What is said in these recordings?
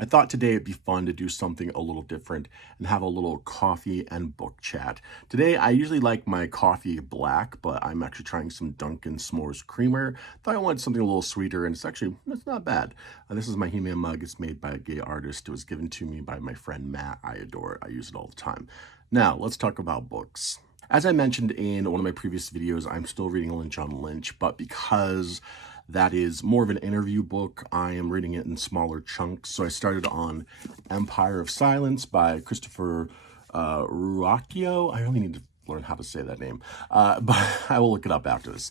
I thought today it'd be fun to do something a little different and have a little coffee and book chat. Today, I usually like my coffee black, but I'm actually trying some Dunkin' S'mores Creamer. Thought I wanted something a little sweeter, and it's not bad. This is my He-Man mug. It's made by a gay artist. It was given to me by my friend Matt. I adore it. I use it all the time. Now, let's talk about books. As I mentioned in one of my previous videos, I'm still reading Lynch on Lynch, but because that is more of an interview book, I am reading it in smaller chunks. So I started on Empire of Silence by Christopher Ruocchio. I really need to learn how to say that name, but I will look it up after this.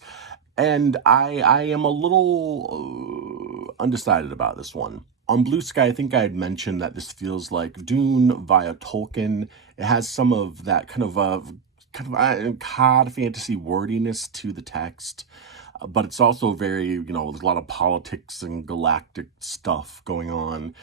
And I am a little undecided about this one. On Blue Sky, I think I had mentioned that this feels like Dune via Tolkien. It has some of that cod fantasy wordiness to the text, but it's also very, there's a lot of politics and galactic stuff going on,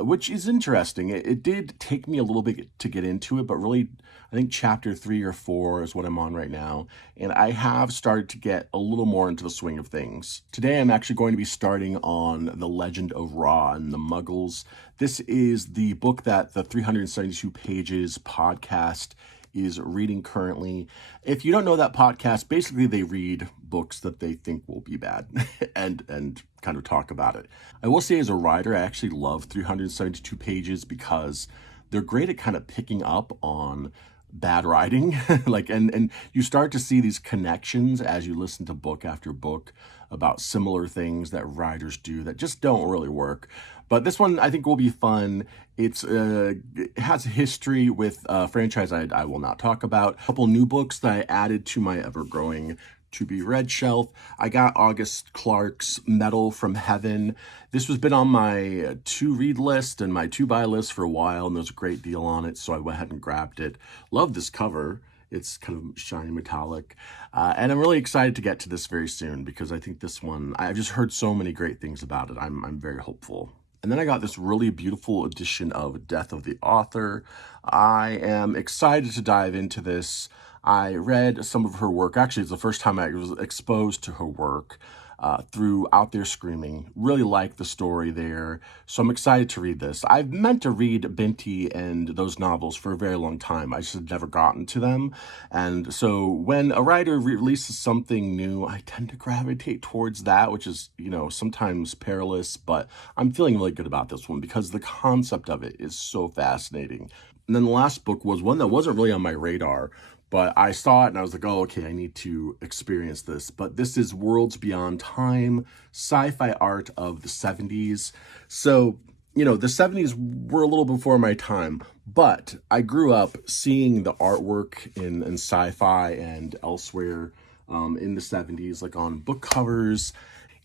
which is interesting. It did take me a little bit to get into it, but really, I think chapter 3 or 4 is what I'm on right now, and I have started to get a little more into the swing of things. Today, I'm actually going to be starting on The Legend of Ra and the Muggles. This is the book that the 372 Pages podcast is reading currently. If you don't know that podcast, basically they read books that they think will be bad and kind of talk about it. I will say as a writer, I actually love 372 Pages because they're great at kind of picking up on bad writing. And you start to see these connections as you listen to book after book about similar things that writers do that just don't really work. But this one I think will be fun. It has a history with a franchise I will not talk about. A couple new books that I added to my ever-growing to-be-read shelf. I got August Clark's Metal from Heaven. This has been on my to-read list and my to-buy list for a while, and there's a great deal on it, so I went ahead and grabbed it. Love this cover. It's kind of shiny metallic. And I'm really excited to get to this very soon because I think this one, I've just heard so many great things about it. I'm very hopeful. And then I got this really beautiful edition of Death of the Author. I am excited to dive into this. I read some of her work. Actually, it's the first time I was exposed to her work through Out There Screaming. Really like the story there. So I'm excited to read this. I've meant to read Binti and those novels for a very long time. I just had never gotten to them. And so when a writer releases something new, I tend to gravitate towards that, which is, sometimes perilous, but I'm feeling really good about this one because the concept of it is so fascinating. And then the last book was one that wasn't really on my radar, but I saw it and I was like, oh, okay, I need to experience this. But this is Worlds Beyond Time, sci-fi art of the 70s. So, the 70s were a little before my time, but I grew up seeing the artwork in sci-fi and elsewhere in the 70s, like on book covers,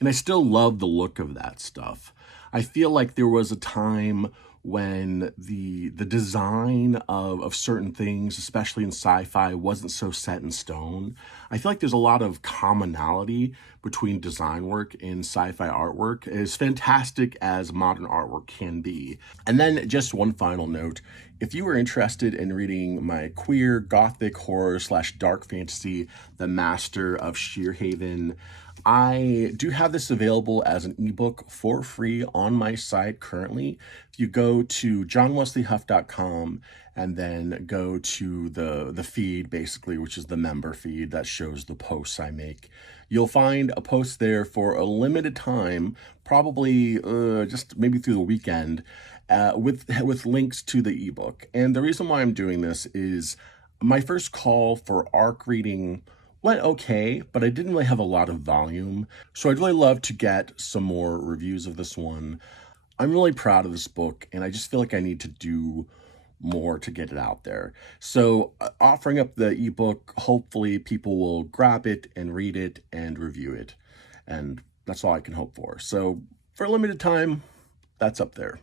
and I still love the look of that stuff. I feel like there was a time when the design of certain things, especially in sci-fi, wasn't so set in stone. I feel like there's a lot of commonality between design work and sci-fi artwork, as fantastic as modern artwork can be. And then just one final note, if you are interested in reading my queer, gothic, horror / dark fantasy, The Master of Sheerhaven, I do have this available as an ebook for free on my site currently. If you go to johnwesleyhuff.com and then go to the feed, basically, which is the member feed that shows the posts I make, you'll find a post there for a limited time, probably just maybe through the weekend, with links to the ebook. And the reason why I'm doing this is my first call for ARC reading went okay, but I didn't really have a lot of volume. So I'd really love to get some more reviews of this one. I'm really proud of this book, and I just feel like I need to do more to get it out there. So offering up the ebook, hopefully people will grab it and read it and review it. And that's all I can hope for. So for a limited time, that's up there.